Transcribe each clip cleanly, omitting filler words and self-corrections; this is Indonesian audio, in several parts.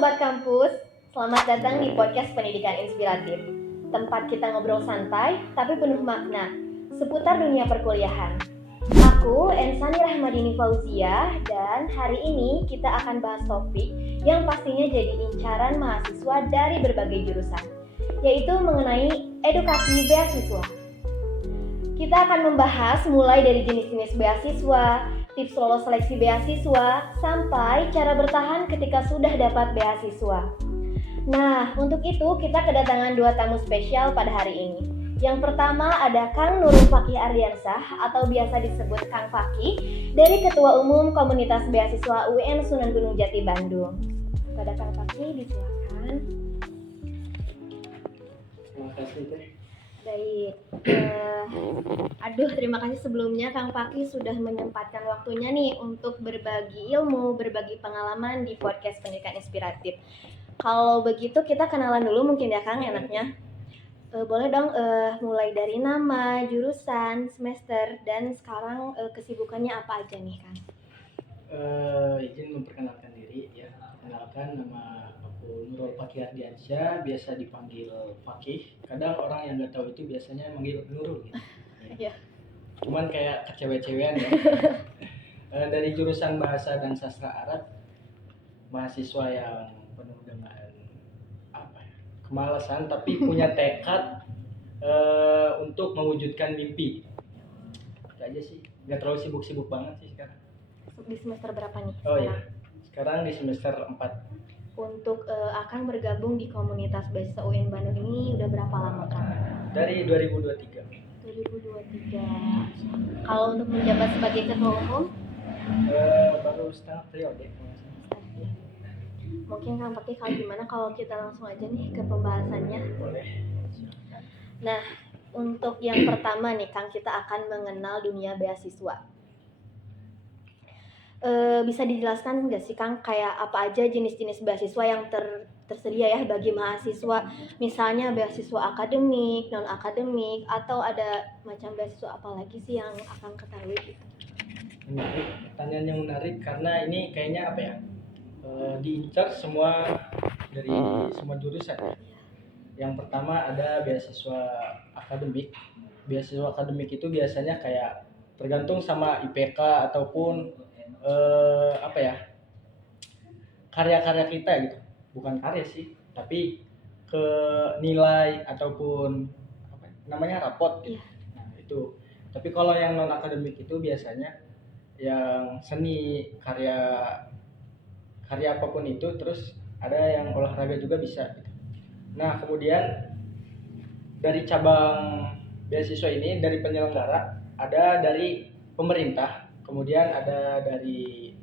Sobat Kampus, selamat datang di podcast Pendidikan Inspiratif. Tempat kita ngobrol santai tapi penuh makna seputar dunia perkuliahan. Aku Ensani Rahmadini Fauzia dan hari ini kita akan bahas topik yang pastinya jadi incaran mahasiswa dari berbagai jurusan, yaitu mengenai edukasi beasiswa. Kita akan membahas mulai dari jenis-jenis beasiswa, tips lolos seleksi beasiswa, sampai cara bertahan ketika sudah dapat beasiswa. Nah, untuk itu kita kedatangan dua tamu spesial pada hari ini. Yang pertama ada Kang Nurul Fakih Ardiansah atau biasa disebut Kang Fakih dari Ketua Umum Komunitas Beasiswa UIN Sunan Gunung Jati Bandung. Kepada Kang Fakih, disilakan. Terima kasih Teh. Baik, terima kasih sebelumnya Kang Fakih sudah menyempatkan waktunya nih untuk berbagi ilmu, berbagi pengalaman di podcast Pendidikan Inspiratif. Kalau begitu kita kenalan dulu mungkin ya Kang, enaknya. Boleh dong mulai dari nama, jurusan, semester, dan sekarang kesibukannya apa aja nih Kang? Izin memperkenalkan diri ya. Perkenalkan, nama aku Nurul Fakih Ardiansyah, biasa dipanggil Fakih. Kadang orang yang nggak tahu itu biasanya manggil Nurul gitu. Iya. Cuman kayak kecewe-cewean ya. Dari jurusan Bahasa dan Sastra Arab, mahasiswa yang penuh dengan kemalasan tapi punya tekad untuk mewujudkan mimpi. Itu aja sih. Nggak terlalu sibuk-sibuk banget sih sekarang. Di semester berapa nih? Oh iya. Sekarang di semester 4. Untuk akan bergabung di komunitas beasiswa UIN Bandung ini udah berapa lama Kang? Dari 2023. 2023. Kalau untuk menjabat sebagai ketua umum? Baru setengah periode. Mungkin Kang Fakih kalau gimana kalau kita langsung aja nih ke pembahasannya? Boleh. Nah, untuk yang pertama nih Kang, kita akan mengenal dunia beasiswa. Bisa dijelaskan nggak sih Kang kayak apa aja jenis-jenis beasiswa yang tersedia ya bagi mahasiswa, misalnya beasiswa akademik, non akademik, atau ada macam beasiswa apa lagi sih yang akan ketahui gitu? Menarik, pertanyaan yang menarik karena ini kayaknya apa ya, diincar semua dari semua jurusan. Yang pertama ada beasiswa akademik. Beasiswa akademik itu biasanya kayak tergantung sama IPK ataupun karya-karya kita gitu. Bukan karya sih, tapi ke nilai ataupun rapot gitu. Nah, itu. Tapi kalau yang non akademik itu biasanya yang seni, karya apapun itu, terus ada yang olahraga juga bisa gitu. Nah, kemudian dari cabang beasiswa ini, dari penyelenggara, ada dari pemerintah, kemudian ada dari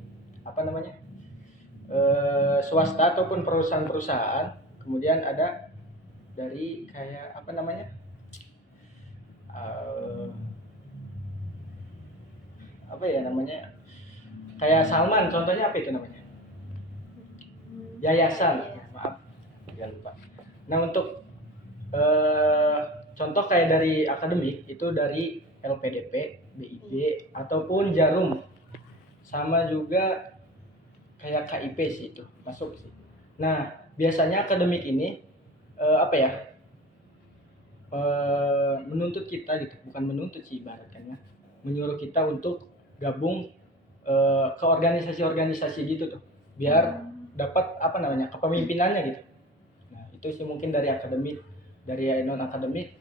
swasta ataupun perusahaan-perusahaan, kemudian ada dari kayak kayak Salman, contohnya apa itu namanya? Yayasan, maaf, jangan lupa. Nah, untuk contoh kayak dari akademik itu dari LPDP, BID, ataupun Jarum, sama juga kayak KIP sih, itu masuk sih. Nah, biasanya akademik ini menuntut kita gitu, bukan menuntut sih ibaratnya, menyuruh kita untuk gabung ke organisasi-organisasi gitu tuh, biar dapat kepemimpinannya gitu. Nah, itu sih mungkin dari akademik. Dari non akademik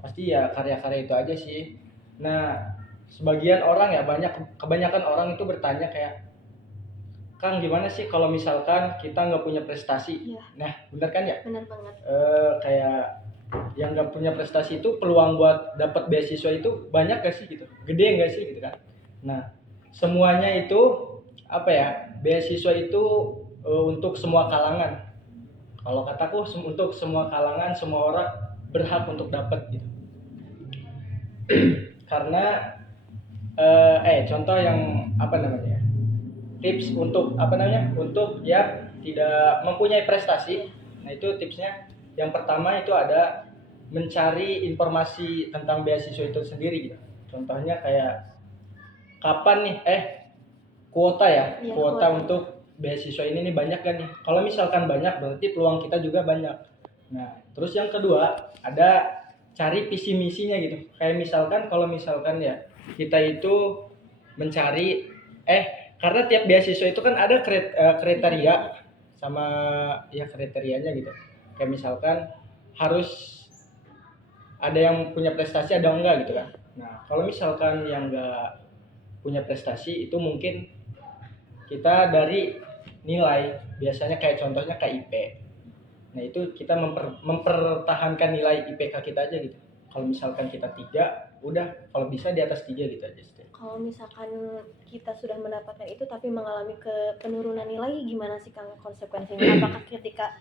pasti ya karya-karya itu aja sih. Nah, sebagian orang ya, kebanyakan orang itu bertanya kayak, Kang, gimana sih kalau misalkan kita nggak punya prestasi? Ya. Nah, benar kan ya? Benar banget. Kayak yang nggak punya prestasi itu peluang buat dapat beasiswa itu banyak gak sih gitu? Gede nggak sih gitu kan? Nah, semuanya itu beasiswa itu untuk semua kalangan. Kalau kataku untuk semua kalangan, semua orang berhak untuk dapat gitu. Karena contoh yang tips untuk untuk yang tidak mempunyai prestasi. Nah, itu tipsnya. Yang pertama itu ada mencari informasi tentang beasiswa itu sendiri gitu. Contohnya kayak kapan nih kuota ya, kuota untuk beasiswa ini nih banyak kan nih. Kalau misalkan banyak berarti peluang kita juga banyak. Nah, terus yang kedua ada cari visi misinya gitu. Kayak misalkan kalau misalkan ya kita itu mencari karena tiap beasiswa itu kan ada kriteria sama ya kriterianya gitu. Kayak misalkan harus ada yang punya prestasi ada enggak gitu kan. Nah, kalau misalkan yang enggak punya prestasi itu mungkin kita dari nilai, biasanya kayak contohnya KIP. Nah, itu kita mempertahankan nilai IPK kita aja gitu. Kalau misalkan kita 3, udah kalau bisa di atas 3 gitu aja. Kalau misalkan kita sudah mendapatkan itu tapi mengalami penurunan nilai, gimana sih Kang konsekuensinya? Apakah ketika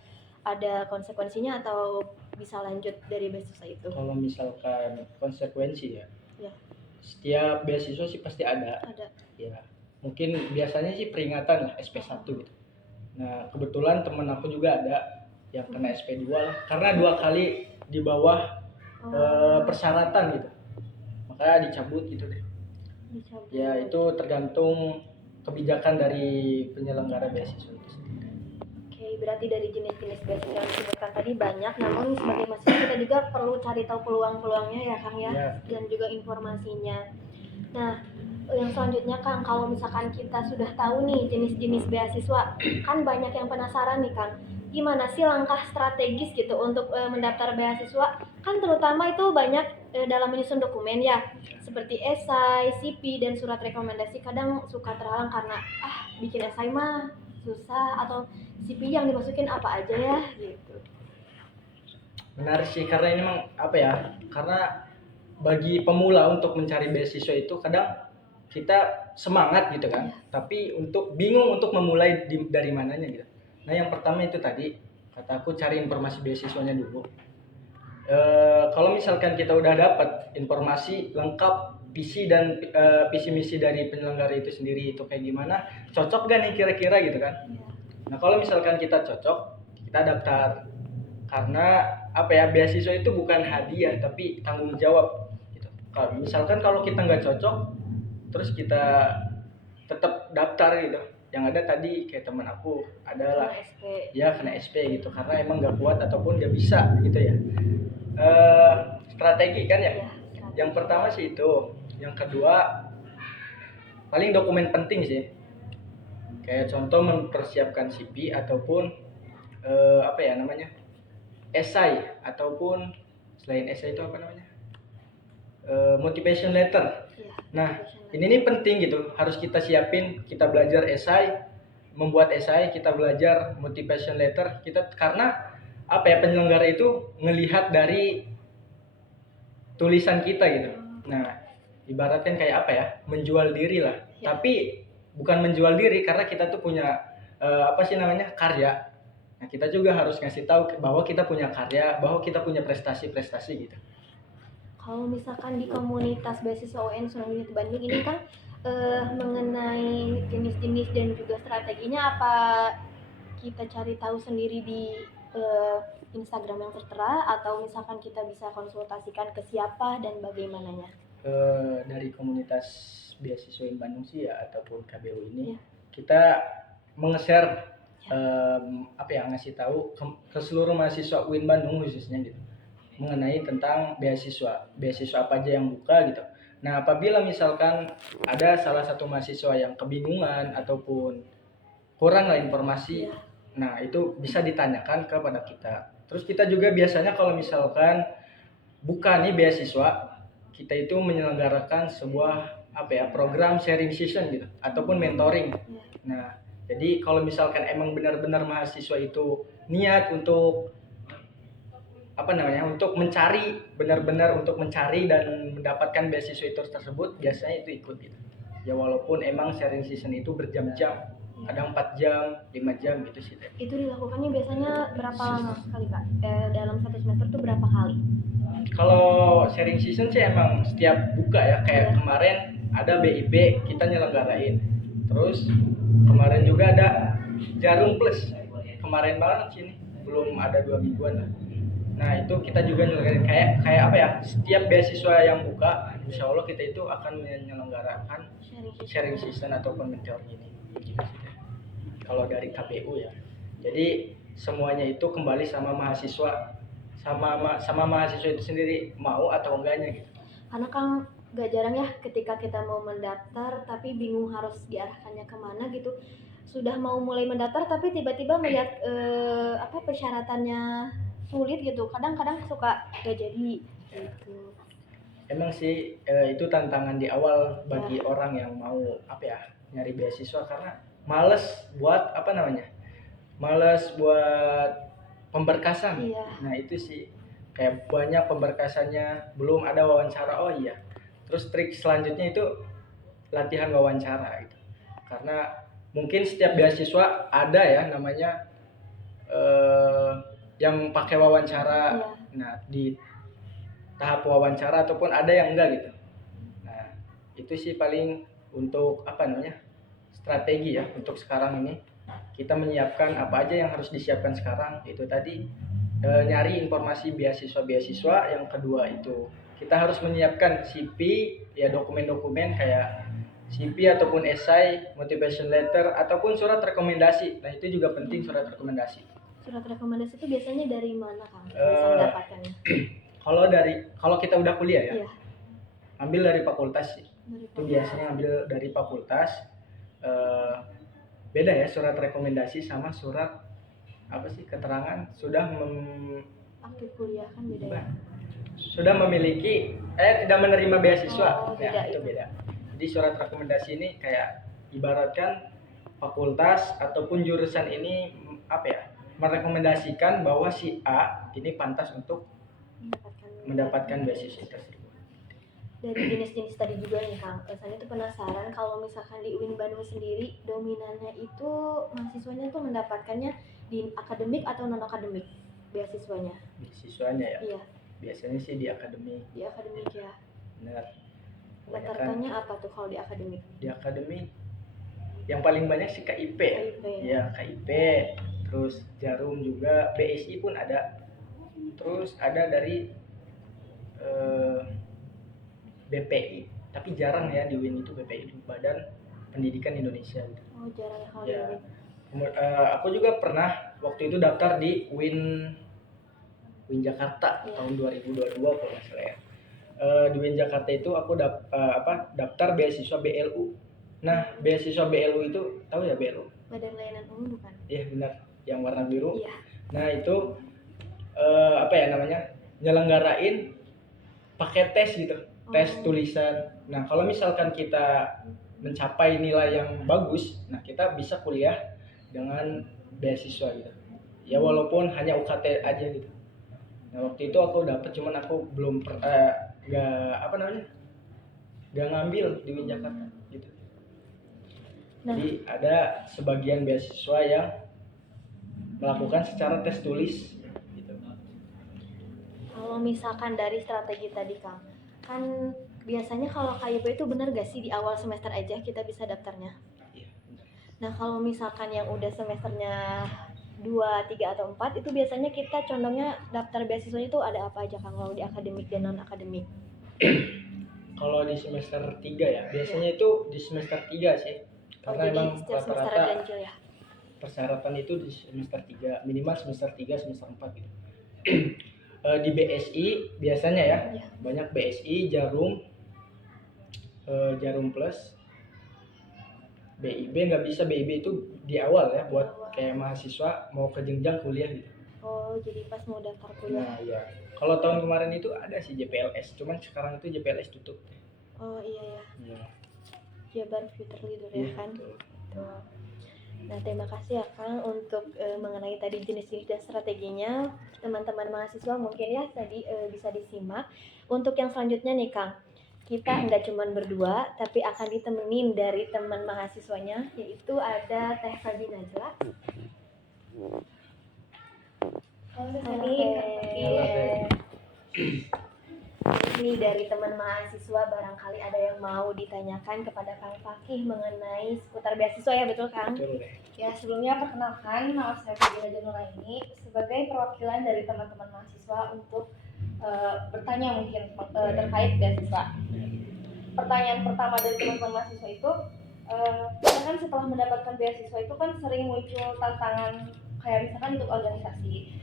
ada konsekuensinya atau bisa lanjut dari beasiswa itu? Kalau misalkan konsekuensi ya, Ya. Setiap beasiswa sih pasti ada. Ya, mungkin biasanya sih peringatan lah SP1 gitu. Nah, kebetulan temen aku juga ada yang kena SP2 lah, karena 2 kali di bawah persyaratan gitu. Makanya dicabut gitu deh. Ya, itu tergantung kebijakan dari penyelenggara beasiswa itu sendiri. Oke, berarti dari jenis-jenis beasiswa yang disebutkan tadi banyak, namun sebagai mahasiswa kita juga perlu cari tahu peluang-peluangnya ya Kang ya, dan juga informasinya. Nah, yang selanjutnya Kang, kalau misalkan kita sudah tahu nih jenis-jenis beasiswa, kan banyak yang penasaran nih Kang, gimana sih langkah strategis gitu untuk mendaftar beasiswa? Kan terutama itu banyak dalam menyusun dokumen ya, seperti esai, CV, dan surat rekomendasi. Kadang suka terhalang karena bikin esai mah susah, atau CV yang dimasukin apa aja ya gitu. Menarik sih, karena ini memang apa ya, karena bagi pemula untuk mencari beasiswa itu kadang kita semangat gitu kan, tapi bingung untuk memulai dari mananya gitu. Nah, yang pertama itu tadi kata aku cari informasi beasiswanya dulu. Kalau misalkan kita udah dapat informasi lengkap visi dan visi misi dari penyelenggara itu sendiri itu kayak gimana, cocok gak nih kira-kira gitu kan. Nah, kalau misalkan kita cocok, kita daftar. Karena apa ya, beasiswa itu bukan hadiah tapi tanggung jawab gitu. Kalau misalkan kalau kita nggak cocok terus kita tetap daftar gitu, yang ada tadi kayak teman aku adalah ya kena SP gitu karena emang nggak kuat ataupun nggak bisa gitu ya. Strategi kan ya. Yang pertama sih itu, yang kedua paling dokumen penting sih, kayak contoh mempersiapkan CV ataupun apa ya namanya, esai, ataupun selain esai itu apa namanya, motivation letter. Nah, ini nih penting gitu, harus kita siapin. Kita belajar esai, membuat esai, kita belajar motivation letter kita, karena apa ya, penyelenggara itu ngelihat dari tulisan kita gitu. Nah, ibaratkan kayak apa ya, menjual diri lah, tapi bukan menjual diri karena kita tuh punya apa sih namanya, karya. Nah, kita juga harus ngasih tahu bahwa kita punya karya, bahwa kita punya prestasi-prestasi gitu. Kalau misalkan di komunitas beasiswa UN Sunan Gunung Bandung ini kan mengenai jenis-jenis dan juga strateginya, apa kita cari tahu sendiri di Instagram yang tertera, atau misalkan kita bisa konsultasikan ke siapa dan bagaimananya? Dari komunitas beasiswa UN Bandung sih ya, ataupun KBU ini kita meng-share apa ya, ngasih tahu ke seluruh mahasiswa UIN Bandung khususnya gitu, mengenai tentang beasiswa apa aja yang buka gitu. Nah, apabila misalkan ada salah satu mahasiswa yang kebingungan ataupun kurang lah informasi, nah itu bisa ditanyakan kepada kita. Terus kita juga biasanya kalau misalkan buka nih beasiswa, kita itu menyelenggarakan sebuah apa ya, program sharing session gitu ataupun mentoring. Nah, jadi kalau misalkan emang benar-benar mahasiswa itu niat untuk apa namanya, untuk mencari, benar-benar untuk mencari dan mendapatkan beasiswa itu tersebut, biasanya itu ikut gitu. Ya walaupun emang sharing session itu berjam-jam, kadang 4 jam, 5 jam gitu sih. Itu dilakukannya biasanya berapa lama sekali Kak? Dalam satu semester tuh berapa kali? Kalau sharing session sih emang setiap buka ya, kayak kemarin ada BIP kita nyelenggarain. Terus kemarin juga ada Jarum Plus, kemarin banget sini, belum ada 2 mingguan lah. Nah, itu kita juga nyelenggarain kayak apa ya, setiap beasiswa yang buka, insya Allah kita itu akan menyelenggarakan sharing session ataupun mentor ini. kalau dari KPU ya. Jadi semuanya itu kembali sama mahasiswa, sama mahasiswa itu sendiri mau atau enggaknya gitu. Karena Kang gak jarang ya ketika kita mau mendaftar tapi bingung harus diarahkannya kemana gitu. Sudah mau mulai mendaftar tapi tiba-tiba melihat persyaratannya sulit gitu. Kadang-kadang suka gak jadi gitu. Emang sih itu tantangan di awal bagi orang yang mau nyari beasiswa, karena males buat males buat pemberkasan. Iya. Nah itu sih kayak banyak pemberkasannya, belum ada wawancara. Oh iya, terus trik selanjutnya itu latihan wawancara gitu. Karena mungkin setiap beasiswa ada ya namanya yang pakai wawancara. Iya. Nah di tahap wawancara ataupun ada yang enggak gitu. Nah itu sih paling untuk strategi ya untuk sekarang ini. Kita menyiapkan apa aja yang harus disiapkan sekarang. Itu tadi nyari informasi beasiswa. Yang kedua itu kita harus menyiapkan CV ya, dokumen-dokumen kayak CV ataupun esai, motivation letter ataupun surat rekomendasi. Nah itu juga penting, surat rekomendasi. Surat rekomendasi itu biasanya dari mana Kang? Bisa mendapatkannya? Kalau kita udah kuliah ya, Iya. ambil dari fakultas sih. Itu biasanya ambil dari fakultas. Beda ya surat rekomendasi sama surat keterangan sudah aktif kuliah kan beda ya? Sudah memiliki tidak menerima beasiswa. Beda itu beda. Jadi surat rekomendasi ini kayak ibaratkan fakultas ataupun jurusan ini merekomendasikan bahwa si A ini pantas untuk mendapatkan beasiswa tersebut. Dari jenis-jenis tadi juga nih Kang, saya tuh penasaran kalau misalkan di UIN Bandung sendiri dominannya itu mahasiswanya tuh mendapatkannya di akademik atau non akademik beasiswanya? Beasiswanya ya? Iya. Biasanya sih di akademik. Di akademik ya. Benar. Rata-ratanya apa tuh kalau di akademik? Di akademik yang paling banyak sih KIP. Ya, KIP. Terus Jarum juga, BSI pun ada. Terus ada dari BPI, tapi jarang ya di UIN itu BPI, Badan Pendidikan Indonesia gitu. Oh, jarang ya kalau ya. di UIN. Aku juga pernah waktu itu daftar di UIN Jakarta tahun 2022 kalau nggak salah ya. Di UIN Jakarta itu aku daftar beasiswa BLU. Nah, beasiswa BLU itu tahu ya BLU? Badan Layanan Umum bukan? Iya benar, yang warna biru. Iya. Nah itu nyelenggarain pakai tes gitu. Tes tulisan. Nah kalau misalkan kita mencapai nilai yang bagus, nah kita bisa kuliah dengan beasiswa gitu. Ya walaupun hanya UKT aja gitu. Nah waktu itu aku dapat, cuman aku belum nggak ngambil di UIN Jakarta gitu. Nah. Jadi ada sebagian beasiswa yang melakukan secara tes tulis gitu. Kalau misalkan dari strategi tadi Kang, kan biasanya kalau KIP itu benar gak sih di awal semester aja kita bisa daftarnya? Iya. Nah kalau misalkan yang udah semesternya 2, 3 atau 4 itu biasanya kita condongnya daftar beasiswanya itu ada apa aja Kang kalau di akademik dan non akademik? Kalau di semester 3 ya, biasanya itu di semester 3 sih. Karena emang rata-rata ya? Persyaratan itu di semester 3, minimal semester 3, semester 4 gitu. Di BSI biasanya ya, banyak BSI, Jarum, Jarum Plus, BIB nggak bisa. BIB itu di awal ya, buat kayak mahasiswa mau ke jenjang kuliah gitu. Oh, jadi pas mau daftar kuliah. Nah iya, kalau tahun kemarin itu ada sih JPLS, cuman sekarang itu JPLS tutup. Oh iya ya. Iya. Jabar Future Leader ya kan. Tuh. Nah terima kasih ya Kang untuk mengenai tadi jenis-jenis dan strateginya. Teman-teman mahasiswa mungkin ya tadi bisa disimak. Untuk yang selanjutnya nih Kang, kita nggak cuma berdua tapi akan ditemenin dari teman mahasiswanya, yaitu ada Teh Fabi Najla. Halo Teh. Ini dari teman mahasiswa barangkali ada yang mau ditanyakan kepada Kang Fakih mengenai seputar beasiswa ya, betul Kang? Betul. Ya sebelumnya perkenalkan, nama saya Fadila Janulaini sebagai perwakilan dari teman-teman mahasiswa untuk bertanya mungkin terkait beasiswa. Pertanyaan pertama dari teman-teman mahasiswa itu Misalkan setelah mendapatkan beasiswa itu kan sering muncul tantangan kayak misalkan ikut organisasi,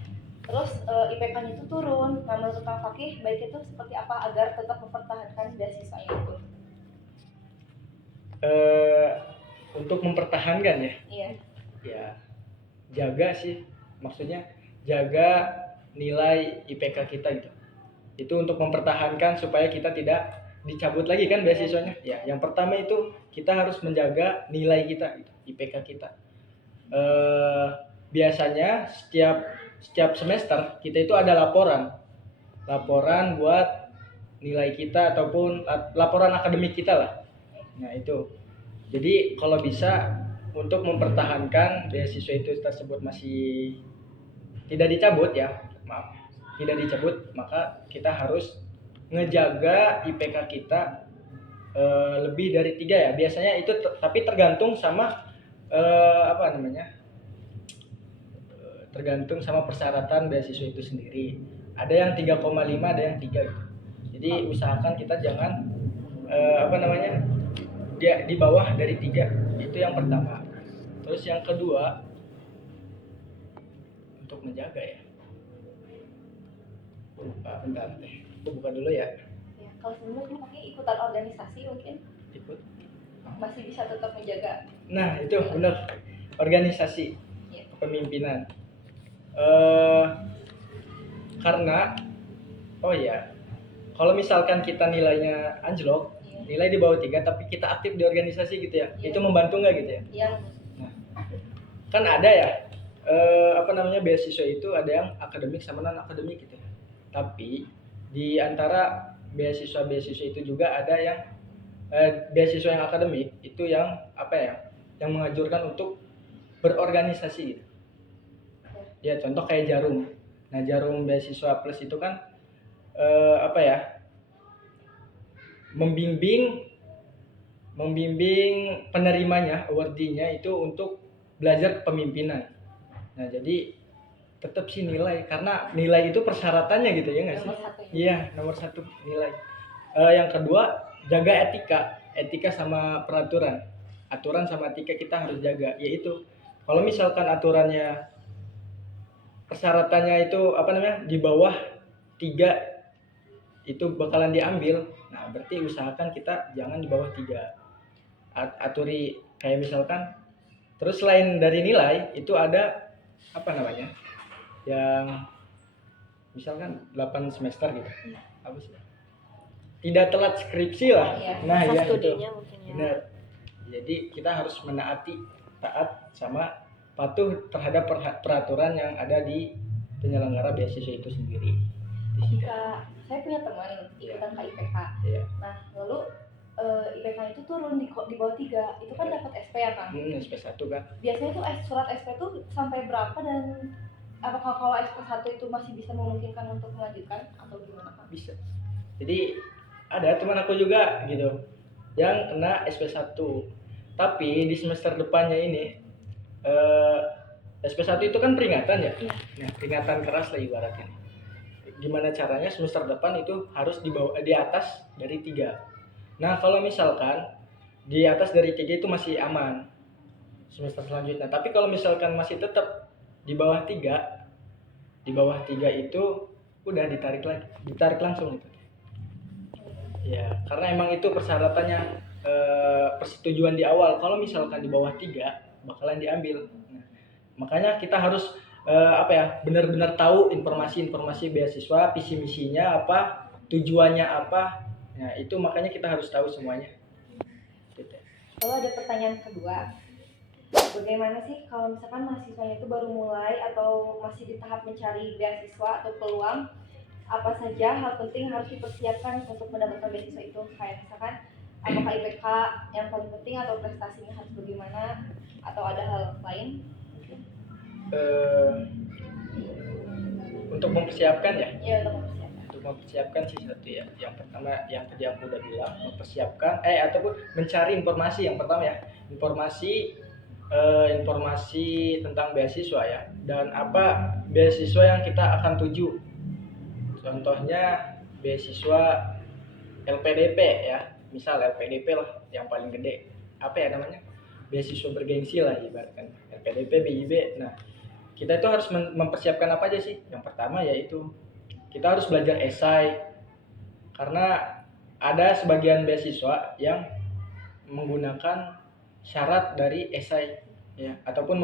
terus IPK-nya itu turun. Nah, menurut Kak Fakih baiknya itu seperti apa agar tetap mempertahankan beasiswanya itu? Untuk mempertahankan ya, Iya. ya jaga sih, maksudnya jaga nilai IPK kita gitu. Itu untuk mempertahankan supaya kita tidak dicabut lagi kan beasiswanya. Ya, yang pertama itu kita harus menjaga nilai kita gitu, IPK kita. Biasanya setiap semester kita itu ada laporan buat nilai kita ataupun laporan akademik kita lah. Nah itu, jadi kalau bisa untuk mempertahankan beasiswa itu tersebut masih tidak dicabut ya, maaf, tidak dicabut, maka kita harus ngejaga IPK kita lebih dari 3 ya. Biasanya itu tapi tergantung sama tergantung sama persyaratan beasiswa itu sendiri. Ada yang 3,5, ada yang 3 gitu. Jadi usahakan kita jangan dia di bawah dari 3. Itu yang pertama. Terus yang kedua, untuk menjaga ya. Bentar deh. Aku buka dulu ya. Ya, kalau sebelumnya pakai ikutan organisasi mungkin Ikut. masih bisa tetap menjaga. Nah, itu benar. Organisasi Ya. kepemimpinan. Karena kalau misalkan kita nilainya anjlok, nilai di bawah 3 tapi kita aktif di organisasi gitu ya, itu membantu nggak gitu ya? Yang Nah, kan ada ya beasiswa itu ada yang akademik sama non akademik gitu ya. Tapi di antara beasiswa itu juga ada yang beasiswa yang akademik itu yang yang menganjurkan untuk berorganisasi gitu. Ya contoh kayak Jarum. Nah, Jarum Beasiswa Plus itu kan membimbing penerimanya, awardee-nya itu untuk belajar kepemimpinan. Nah, jadi tetap sih nilai, karena nilai itu persyaratannya gitu ya nggak sih? nomor 1 ya. Iya, nomor 1 nilai. Yang kedua, jaga etika sama peraturan. Aturan sama etika kita harus jaga, yaitu kalau misalkan aturannya persyaratannya itu di bawah 3 itu bakalan diambil. Nah, berarti usahakan kita jangan di bawah 3. Aturi kayak misalkan, terus selain dari nilai itu ada yang misalkan 8 semester gitu. Apa sih? Tidak telat skripsi lah. Iya. Nah, Masa ya itu. studinya mungkin ya. Benar. Jadi kita harus taat sama patuh terhadap peraturan yang ada di penyelenggara beasiswa itu sendiri. Jika saya punya teman ikutan KIPK, Iya. nah lalu IPK itu turun di bawah 3, itu kan dapat SP ya Kang? SP1 kan. Biasanya tuh surat SP itu sampai berapa, dan apakah kalau SP1 itu masih bisa memungkinkan untuk melanjutkan atau gimana Kang? Bisa. Jadi ada teman aku juga gitu yang kena SP1. Tapi di semester depannya ini SP1 itu kan peringatan ya. Iya. Nah, peringatan keras lah ibaratnya. Gimana caranya semester depan itu harus di atas dari 3. Nah, kalau misalkan di atas dari 3 itu masih aman semester selanjutnya. Tapi kalau misalkan masih tetap di bawah 3, itu udah ditarik langsung gitu. Ya, karena emang itu persyaratannya persetujuan di awal. Kalau misalkan di bawah 3 bakalan diambil. Nah, makanya kita harus benar-benar tahu informasi beasiswa, visi misinya apa, tujuannya apa. Nah, itu makanya kita harus tahu semuanya. Gitu. Lalu ada pertanyaan kedua, bagaimana sih kalau misalkan mahasiswanya itu baru mulai atau masih di tahap mencari beasiswa atau peluang, apa saja hal penting harus dipersiapkan untuk mendapatkan beasiswa itu? Kayak misalkan apakah IPK yang paling penting atau prestasinya harus bagaimana, atau ada hal lain? Untuk mempersiapkan ya. Ya, untuk mempersiapkan. Untuk mempersiapkan sih satu ya. Yang pertama yang tadi aku udah bilang, mempersiapkan ataupun mencari informasi. Yang pertama ya, informasi tentang beasiswa ya, dan apa beasiswa yang kita akan tuju. Contohnya beasiswa LPDP ya, misal LPDP lah yang paling gede. apa ya namanya, beasiswa bergengsi lah ibaratkan LPDP, BIB. Nah, kita itu harus mempersiapkan apa aja sih? Yang pertama yaitu kita harus belajar esai, karena ada sebagian beasiswa yang menggunakan syarat dari esai ya, ataupun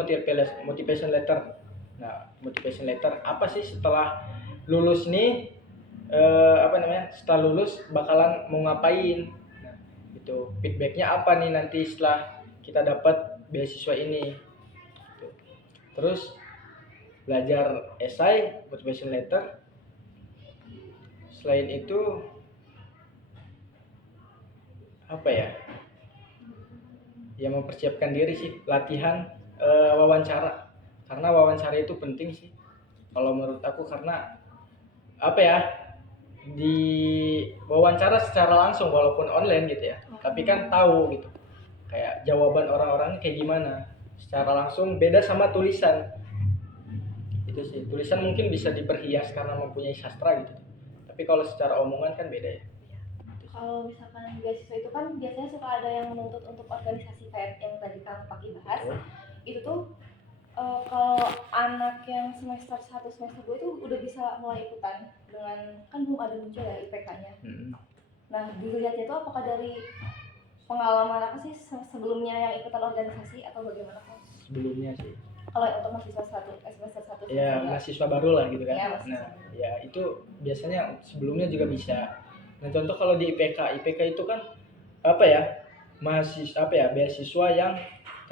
motivation letter. Nah, motivation letter apa sih setelah lulus nih, apa namanya, setelah lulus bakalan mau ngapain. Nah, itu feedbacknya apa nih nanti setelah kita dapat beasiswa ini. Gitu. Terus belajar esai, motivation letter. Selain itu apa ya, ya mempersiapkan diri sih, latihan wawancara, karena wawancara itu penting sih kalau menurut aku, karena apa ya, di wawancara secara langsung walaupun online gitu ya, tapi kan tahu gitu kayak jawaban orang-orang kayak gimana. Secara langsung beda sama tulisan. Itu sih, tulisan mungkin bisa diperhias karena mempunyai sastra gitu, tapi kalau secara omongan kan beda ya. Kalau misalkan beasiswa itu kan biasanya suka ada yang menuntut untuk organisasi kayak yang tadi Kang Paki bahas. Itu tuh kalau anak yang semester 1, semester 2 itu udah bisa mulai ikutan dengan, kan belum ada muncul ya IPK-nya. Nah, dilihatnya itu apakah dari pengalaman apa sih sebelumnya yang ikutan organisasi atau bagaimana Kang? Sebelumnya sih Kalau untuk mahasiswa semester 1 ya, mahasiswa baru lah gitu kan. Ya, nah ya itu biasanya sebelumnya juga bisa. Nah, contoh kalau di IPK itu kan apa ya, mahasiswa apa ya, beasiswa yang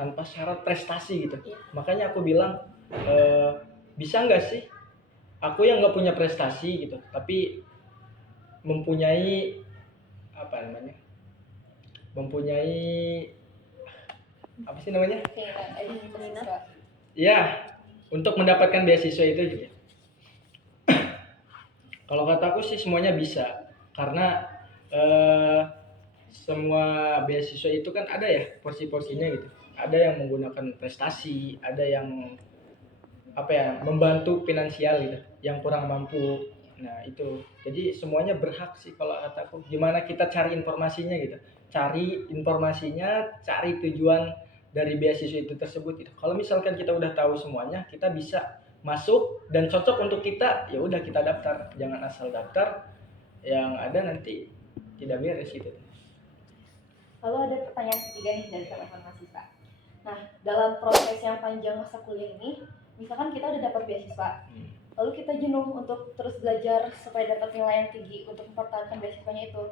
tanpa syarat prestasi gitu. Makanya aku bilang, bisa nggak sih aku yang nggak punya prestasi gitu tapi mempunyai apa namanya, mempunyai apa sih namanya, ya, untuk mendapatkan beasiswa itu juga. Kalau kataku sih semuanya bisa, karena semua beasiswa itu kan ada ya porsi-porsinya gitu. Ada yang menggunakan prestasi, ada yang apa ya, membantu finansial gitu, yang kurang mampu. Nah itu, jadi semuanya berhak sih kalau kataku. Gimana kita cari informasinya gitu, cari informasinya, cari tujuan dari beasiswa itu tersebut gitu. Kalau misalkan kita udah tahu semuanya, kita bisa masuk dan cocok untuk kita, ya udah kita daftar. Jangan asal daftar, yang ada nanti tidak beres gitu. Lalu ada pertanyaan ketiga nih dari teman-teman mahasiswa. Nah, dalam proses yang panjang masa kuliah ini, misalkan kita udah dapat beasiswa, lalu kita jenuh untuk terus belajar supaya dapat nilai yang tinggi untuk mempertahankan beasiswanya itu.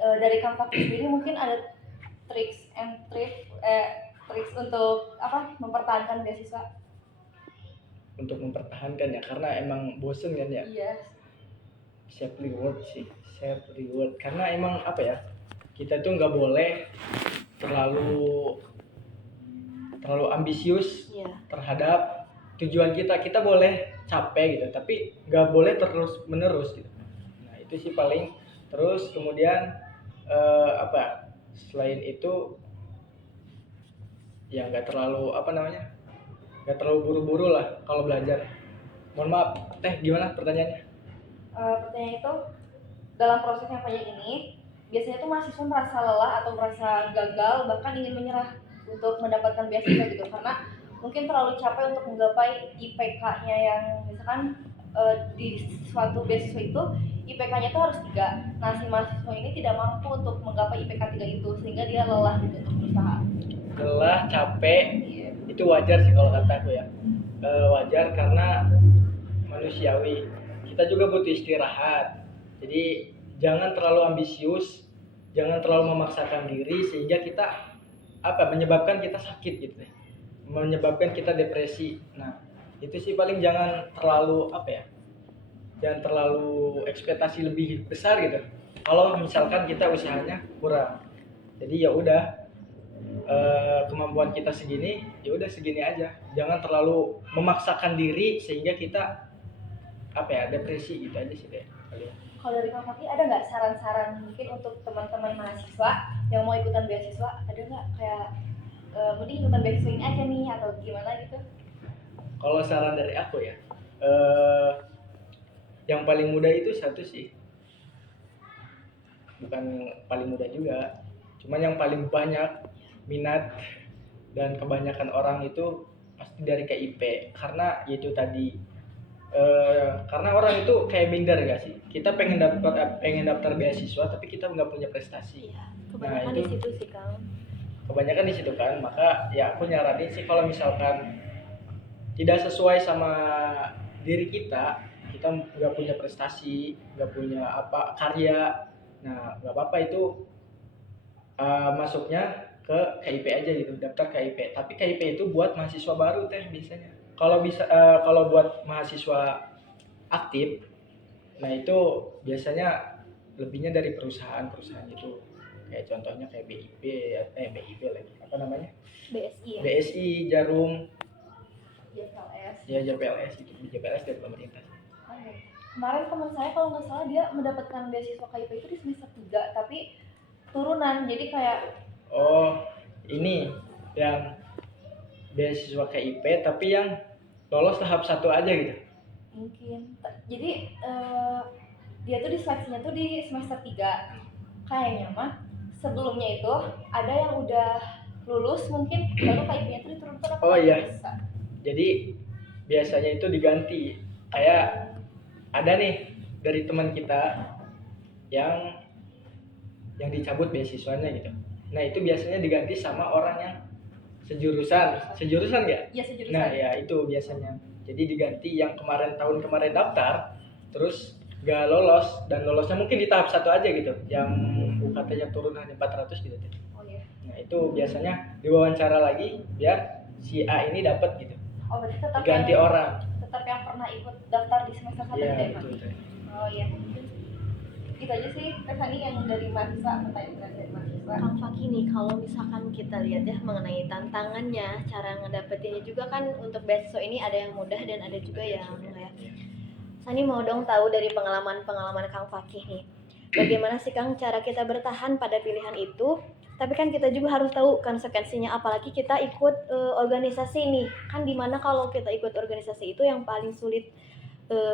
Dari Kang Fakih sendiri mungkin ada tricks untuk apa mempertahankan beasiswa? Untuk mempertahankan ya, karena emang bosen kan ya. Iya. Self reward sih, self reward, karena emang apa ya, kita tuh nggak boleh terlalu ambisius terhadap tujuan kita. Kita boleh capek gitu, tapi nggak boleh terus menerus gitu. Nah itu sih paling. Terus kemudian apa, selain itu ya nggak terlalu apa namanya, nggak terlalu buru-buru lah kalau belajar. Mohon maaf, gimana pertanyaannya? Pertanyaan itu, dalam proses yang panjang ini biasanya tuh mahasiswa merasa lelah atau merasa gagal, bahkan ingin menyerah untuk mendapatkan beasiswa gitu, karena mungkin terlalu capek untuk menggapai IPK-nya yang misalkan di suatu beasiswa itu IPK-nya itu harus 3. Nah, si mahasiswa ini tidak mampu untuk menggapai IPK 3 itu, sehingga dia lelah gitu untuk berusaha. Lelah, capek, itu wajar sih kalau kata aku ya. Wajar karena manusiawi. Kita juga butuh istirahat. Jadi jangan terlalu ambisius, jangan terlalu memaksakan diri sehingga kita menyebabkan kita sakit gitu ya. Menyebabkan kita depresi. Nah, itu sih paling jangan terlalu jangan terlalu ekspektasi lebih besar gitu. Kalau misalkan kita usahanya kurang. Jadi ya udah, kemampuan kita segini, ya udah segini aja. Jangan terlalu memaksakan diri sehingga kita depresi gitu aja sih deh. Kalau dari Kang Fakih ada nggak saran-saran mungkin untuk teman-teman mahasiswa yang mau ikutan beasiswa? Ada nggak kayak mending ikutan beasiswa ini aja nih atau gimana gitu? Kalau saran dari aku ya, yang paling mudah itu satu sih, bukan paling mudah juga, cuman yang paling banyak minat dan kebanyakan orang itu pasti dari KIP karena itu tadi karena orang itu kayak minder gak sih, kita pengen daftar beasiswa tapi kita nggak punya prestasi. Iya, kebanyakan di situ sih Kang. Kebanyakan di situ kan, maka ya aku nyaranin sih kalau misalkan tidak sesuai sama diri kita nggak punya prestasi, nggak punya apa karya, nah nggak apa-apa itu masuknya ke KIP aja gitu, daftar KIP. Tapi KIP itu buat mahasiswa baru teh biasanya. Kalau buat mahasiswa aktif, nah itu biasanya lebihnya dari perusahaan-perusahaan itu. Kayak contohnya kayak BIP lagi apa namanya? BSI ya. BSI, Jarum, JPLS. ya JPLS itu, JPLS dari pemerintah. Kemarin teman saya kalau nggak salah dia mendapatkan beasiswa KIP itu di semester 3 tapi turunan, jadi kayak Oh, ini yang beasiswa KIP tapi yang lolos tahap 1 aja gitu. mungkin jadi dia tuh diseleksinya tuh di semester 3 kayaknya mah. Sebelumnya itu ada yang udah lulus mungkin baru KIP-nya tuh diturunkan apa Oh, iya. bisa. Jadi biasanya itu diganti. Kayak ada nih dari teman kita yang dicabut beasiswanya gitu. Nah, itu biasanya diganti sama orang yang sejurusan nggak? Iya sejurusan. Nah, ya itu biasanya. Jadi diganti yang tahun kemarin daftar, terus nggak lolos dan lolosnya mungkin di tahap 1 aja gitu, yang UKT-nya turun hanya 400 gitu. Oh iya. Nah, itu biasanya diwawancara lagi biar si A ini dapat gitu. Oh berarti tetap Diganti yang, orang. tetap yang pernah ikut daftar di semester 1 Iya, ya, Pak? betul. Oh iya. Itu aja sih Tani yang dari mahasiswa, pertanyaan dari mahasiswa. Kang Fakih nih, kalau misalkan kita lihat ya mengenai tantangannya, cara ngedapetinnya juga kan untuk beasiswa ini ada yang mudah dan ada juga yang kayak. Sani mau dong tahu dari pengalaman Kang Fakih nih. Bagaimana sih Kang cara kita bertahan pada pilihan itu? Tapi kan kita juga harus tahu konsekuensinya, apalagi kita ikut organisasi nih. Kan dimana kalau kita ikut organisasi itu yang paling sulit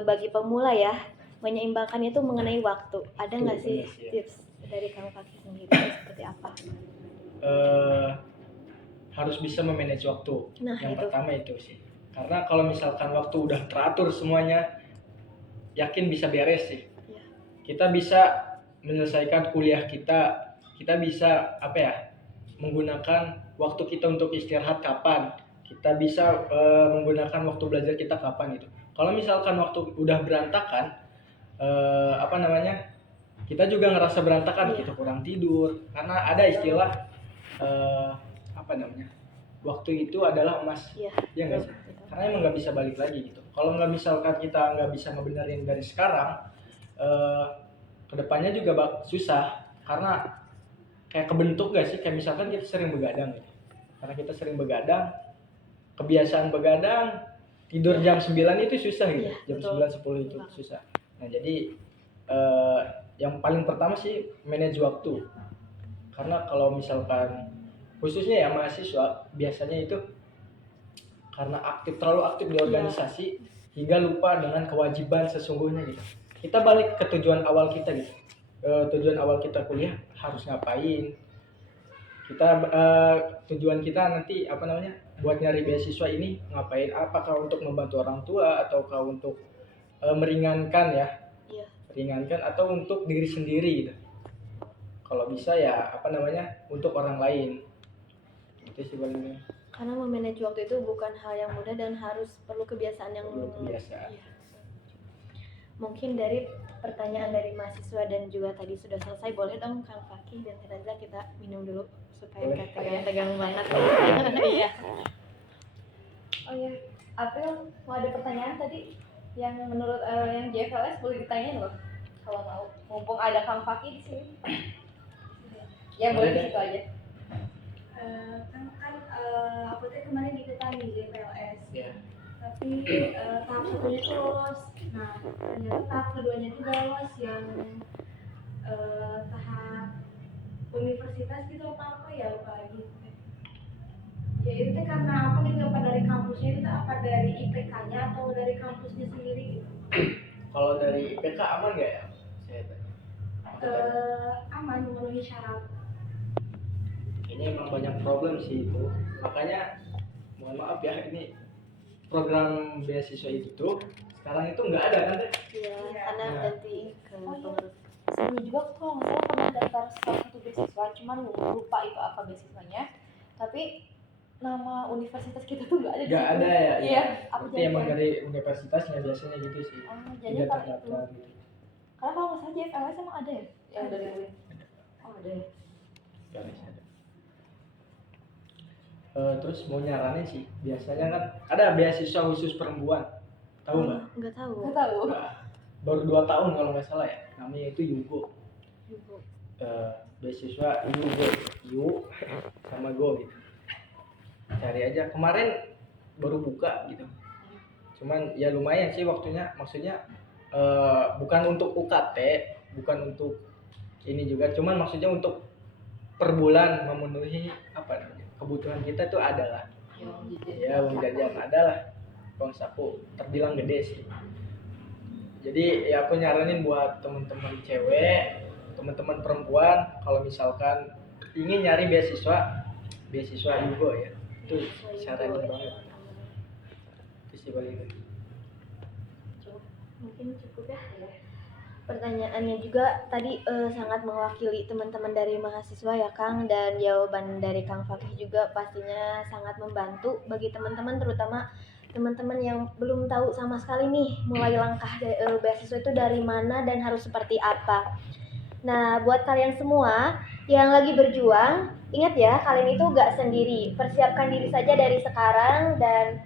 bagi pemula ya, menyeimbangkannya itu mengenai waktu. Ada nggak sih tips dari Kang Fakih sendiri seperti apa? Harus bisa memanage waktu. Nah, yang itu. pertama itu sih. Karena kalau misalkan waktu udah teratur semuanya, yakin bisa beres sih. Ya. Kita bisa menyelesaikan kuliah kita bisa menggunakan waktu kita untuk istirahat kapan, kita bisa menggunakan waktu belajar kita kapan gitu. Kalau misalkan waktu udah berantakan, kita juga ngerasa berantakan gitu, kurang tidur, karena ada istilah waktu itu adalah emas. Iya. Ya nggak sih? Karena emang nggak bisa balik lagi gitu. Kalau nggak misalkan kita nggak bisa ngebenerin dari sekarang, kedepannya juga susah, karena kayak kebentuk gak sih, kayak misalkan kita sering begadang gitu. Karena kita sering begadang, kebiasaan begadang, tidur jam 9 itu susah gitu. Iya, Jam 9 10 itu susah. Nah, jadi yang paling pertama sih manage waktu. Karena kalau misalkan khususnya ya mahasiswa, biasanya itu karena terlalu aktif di organisasi hingga lupa dengan kewajiban sesungguhnya gitu. Kita balik ke tujuan awal kita gitu. Tujuan awal kita kuliah harus ngapain, tujuan kita nanti buat nyari beasiswa ini ngapain, apakah untuk membantu orang tua ataukah untuk meringankan atau untuk diri sendiri gitu. Kalau bisa ya untuk orang lain, itu sih paling. Karena memanage waktu itu bukan hal yang mudah dan perlu kebiasaan yang kebiasaan. Iya. Mungkin dari pertanyaan dari mahasiswa dan juga tadi sudah selesai, boleh dong Kang Fakih dan Raza kita minum dulu supaya nggak tegang-tegang banget. Iya. Oh ya, April mau ada pertanyaan tadi yang menurut yang JFLS boleh ditanyain loh kalau mau, mumpung ada Kang Fakih di sini. Ya boleh di situ aja. Kan aku tuh kemarin ikutan di JPLS. Iya. Tapi tahap 1-nya tuh lolos. Nah, ternyata tahap keduanya juga lolos yang tahap universitas gitu apa ya, lupa lagi. Ya itu tuh karena aku juga dari kampusnya itu apa dari IPK-nya atau dari kampusnya sendiri gitu. Kalau dari IPK aman nggak ya? Saya tanya. Aman, memenuhi syarat. ini emang banyak problem sih itu. Makanya mohon maaf ya, ini program beasiswa itu tuh sekarang itu nggak ada kan Teh? Iya, karena Nah. ganti ke pengurus. Sebelumnya juga aku kalau nggak salah pernah daftar salah satu beasiswa, cuman lupa itu apa beasiswanya. Tapi nama universitas kita tuh nggak ada di Nggak situ. ada ya. Iya, aku Berarti emang jadi. dari universitasnya biasanya gitu sih. Jadi Tidak kalau itu. terdaftar gitu. Karena kalau nggak salah JFLS emang ada ya yang dari UIN. Oh ada ya. Garis ada. Terus mau nyaranin sih, biasanya kan ada beasiswa khusus perempuan, tahu nggak? Nggak tahu. Nggak tahu. Nah, baru 2 tahun kalau nggak salah ya, namanya itu Yugo. Ibu. Beasiswa Yugo, Yu sama Go gitu. Cari aja, kemarin baru buka gitu. Cuman ya lumayan sih waktunya, maksudnya bukan untuk UKT, bukan untuk ini juga, cuman maksudnya untuk per bulan memenuhi apa namanya kebutuhan kita tuh adalah ya uang jajan adalah uang saku terbilang gede sih. Jadi ya aku nyaranin buat teman-teman cewek, teman-teman perempuan, kalau misalkan ingin nyari beasiswa Yugo ya, itu syaratnya banget. Itu sih paling itu. Mungkin cukup ya. Pertanyaannya juga tadi sangat mewakili teman-teman dari mahasiswa ya Kang, dan jawaban dari Kang Fakih juga pastinya sangat membantu bagi teman-teman, terutama teman-teman yang belum tahu sama sekali nih mulai langkah beasiswa itu dari mana dan harus seperti apa. Nah, buat kalian semua yang lagi berjuang, ingat ya, kalian itu gak sendiri. Persiapkan diri saja dari sekarang dan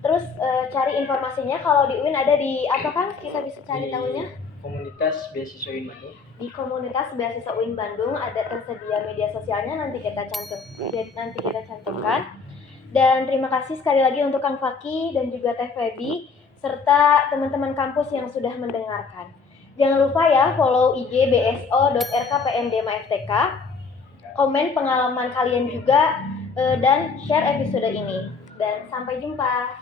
terus cari informasinya. Kalau di UIN ada di apa Kang? Kita bisa cari tahunya Komunitas beasiswa UIN Bandung. di komunitas beasiswa UIN Bandung ada tersedia media sosialnya, nanti kita cantumkan. Dan terima kasih sekali lagi untuk Kang Fakih dan juga Teh Feby serta teman-teman kampus yang sudah mendengarkan. Jangan lupa ya follow IG bso.rkpmdmaftk, komen pengalaman kalian juga dan share episode ini. Dan sampai jumpa.